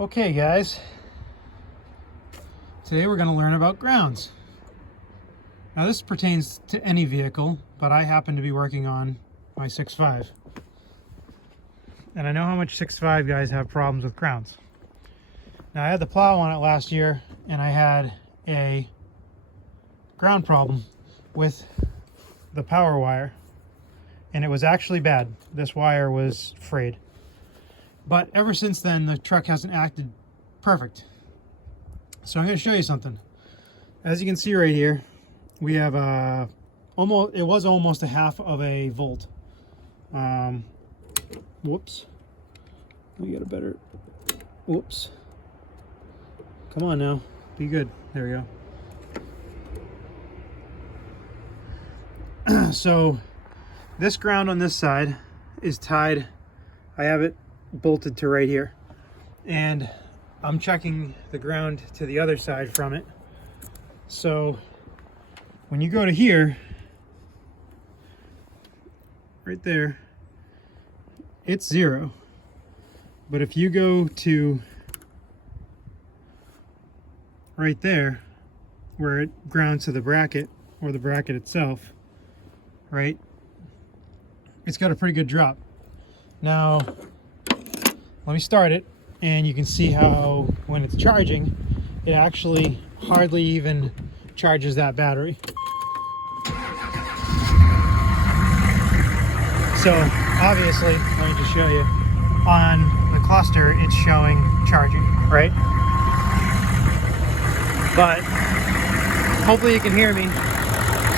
Okay guys, today we're going to learn about grounds. Now this pertains to any vehicle, but I happen to be working on my 6.5. And I know how much 6.5 guys have problems with grounds. Now I had the plow on it last year and I had a ground problem with the power wire. And it was actually bad. This wire was frayed. But ever since then, the truck hasn't acted perfect. So I'm going to show you something. As you can see right here, we have almost a half of a volt. Whoops. We got a better. Whoops. Come on now. Be good. There we go. So this ground on this side is tied. I have it bolted to right here, and I'm checking the ground to the other side from it. So when you go to here, right there, it's 0. But if you go to right there where it grounds to the bracket, or the bracket itself, right, it's got a pretty good drop. Now let me start it, and you can see how when it's charging, it actually hardly even charges that battery. So obviously, let me just show you, on the cluster it's showing charging, right? But hopefully you can hear me.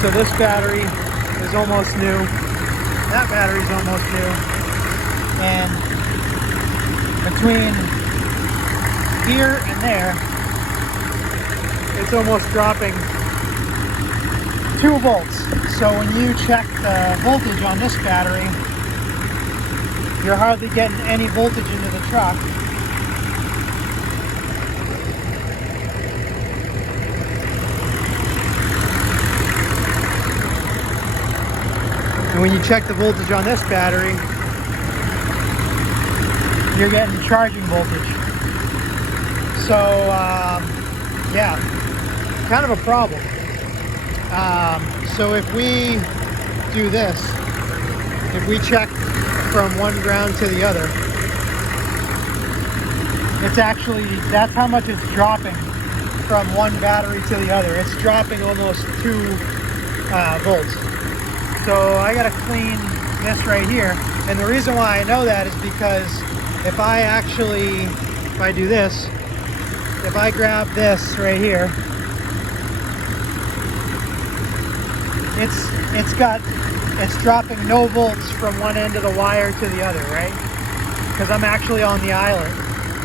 So this battery is almost new, that battery is almost new, and between here and there, it's almost dropping 2 volts. So when you check the voltage on this battery, you're hardly getting any voltage into the truck. And when you check the voltage on this battery, you're getting charging voltage. So yeah, kind of a problem. So if we do this, if we check from one ground to the other, it's actually, that's how much it's dropping from one battery to the other. It's dropping almost 2 volts. So I gotta clean this right here. And the reason why I know that is because if I do this, if I grab this right here, it's dropping no volts from one end of the wire to the other, right? Because I'm actually on the eyelet.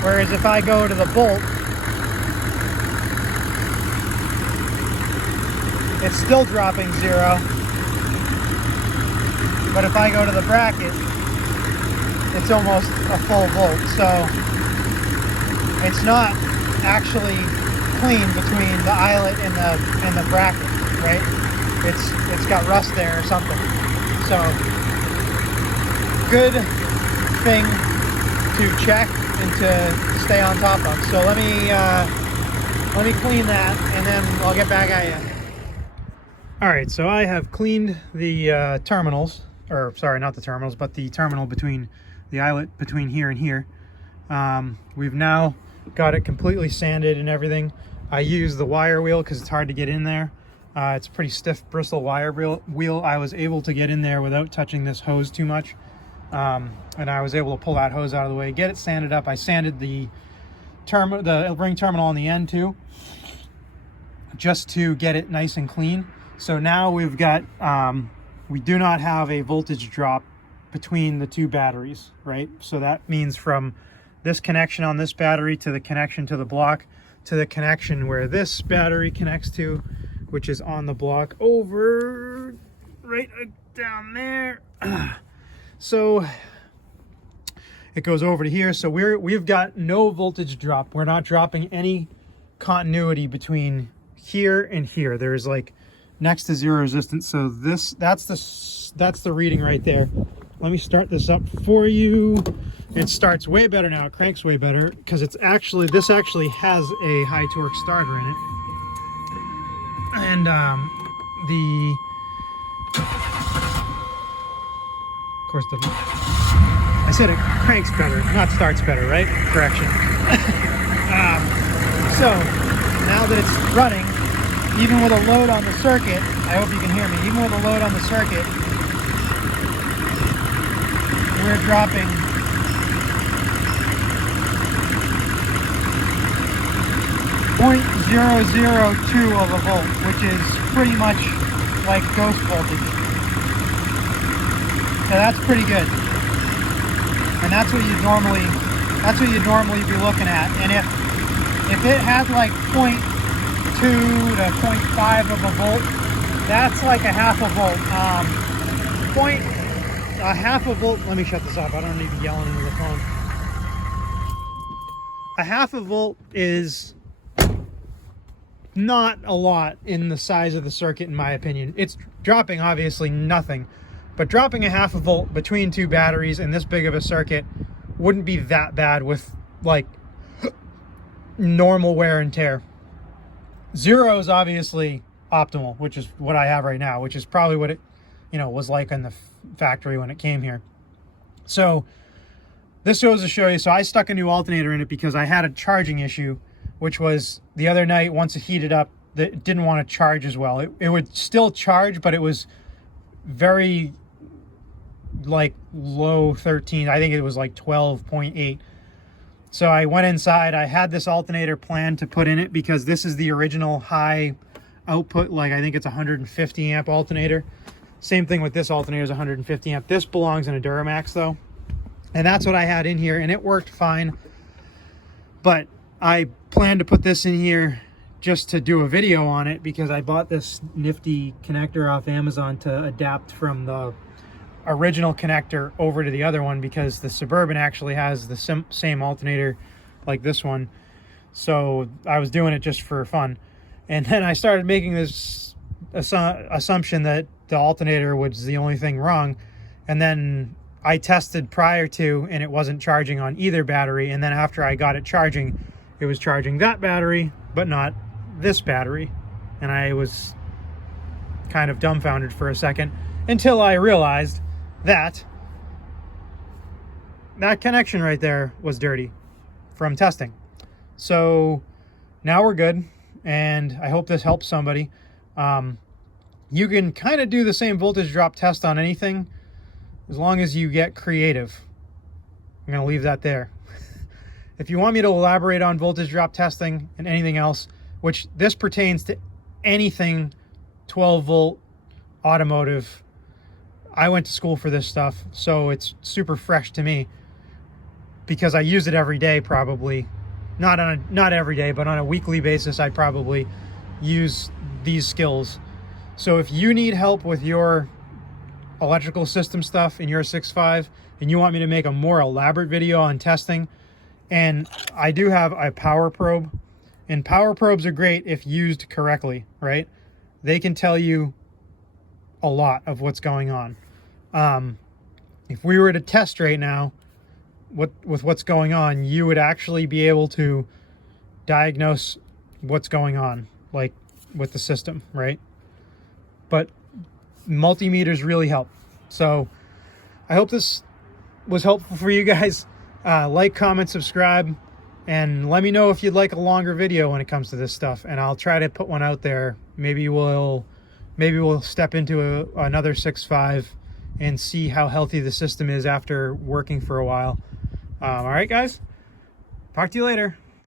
Whereas if I go to the bolt, it's still dropping 0. But if I go to the bracket, it's almost a full volt. So it's not actually clean between the eyelet and the bracket, right? It's got rust there or something. So good thing to check and to stay on top of. So let me clean that, and then I'll get back at you. All right, so I have cleaned the terminals, or sorry, not the terminals, but the terminal between the eyelet between here and here. We've now got it completely sanded and everything. I use the wire wheel because it's hard to get in there. It's a pretty stiff Bristol wire wheel. I was able to get in there without touching this hose too much. And I was able to pull that hose out of the way, get it sanded up. I sanded the ring terminal on the end too, just to get it nice and clean. So now we've got, we do not have a voltage drop between the 2 batteries, right? So that means from this connection on this battery to the connection to the block to the connection where this battery connects to, which is on the block over right down there. So it goes over to here. So we've got no voltage drop. We're not dropping any continuity between here and here. There's like next to 0 resistance. So that's the reading right there. Let me start this up for you. It starts way better now. It cranks way better because this actually has a high torque starter in it. And of course, I said it cranks better, not starts better, right? Correction. So now that it's running, even with a load on the circuit, I hope you can hear me, even with a load on the circuit, we're dropping 0.002 of a volt, which is pretty much like ghost voltage. So that's pretty good. And that's what you'd normally be looking at. And if it had like 0.2 to 0.5 of a volt, that's like a half a volt. A half a volt, let me shut this off, I don't need to be yelling into the phone. A half a volt is not a lot in the size of the circuit, in my opinion. It's dropping obviously nothing, but dropping a half a volt between two batteries in this big of a circuit wouldn't be that bad with like normal wear and tear. 0 is obviously optimal, which is what I have right now, which is probably what it, was like in the factory when it came here. So this goes to show you, so I stuck a new alternator in it because I had a charging issue, which was the other night, once it heated up, that it didn't want to charge as well. It would still charge, but it was very like low 13. I think it was like 12.8. So I went inside. I had this alternator planned to put in it because this is the original high output, like I think it's 150 amp alternator. Same thing with this alternator is 150 amp. This belongs in a Duramax though. And that's what I had in here, and it worked fine. But I plan to put this in here just to do a video on it because I bought this nifty connector off Amazon to adapt from the original connector over to the other one, because the Suburban actually has the same alternator like this one. So I was doing it just for fun. And then I started making this assumption that the alternator was the only thing wrong. And then I tested prior to, and it wasn't charging on either battery. And then after I got it charging, it was charging that battery, but not this battery. And I was kind of dumbfounded for a second until I realized that connection right there was dirty from testing. So now we're good, and I hope this helps somebody. You can kind of do the same voltage drop test on anything as long as you get creative. I'm going to leave that there. If you want me to elaborate on voltage drop testing and anything else, which this pertains to anything 12 volt automotive, I went to school for this stuff, so it's super fresh to me because I use it every day probably. Not every day, but on a weekly basis, I probably use these skills. So if you need help with your electrical system stuff in your 6.5 and you want me to make a more elaborate video on testing, and I do have a power probe, and power probes are great if used correctly, right? They can tell you a lot of what's going on. If we were to test right now with what's going on, you would actually be able to diagnose what's going on, like with the system, right? But multimeters really help. So I hope this was helpful for you guys. Like, comment, subscribe, and let me know if you'd like a longer video when it comes to this stuff, and I'll try to put one out there. Maybe we'll step into another 6.5 and see how healthy the system is after working for a while. All right, guys, talk to you later.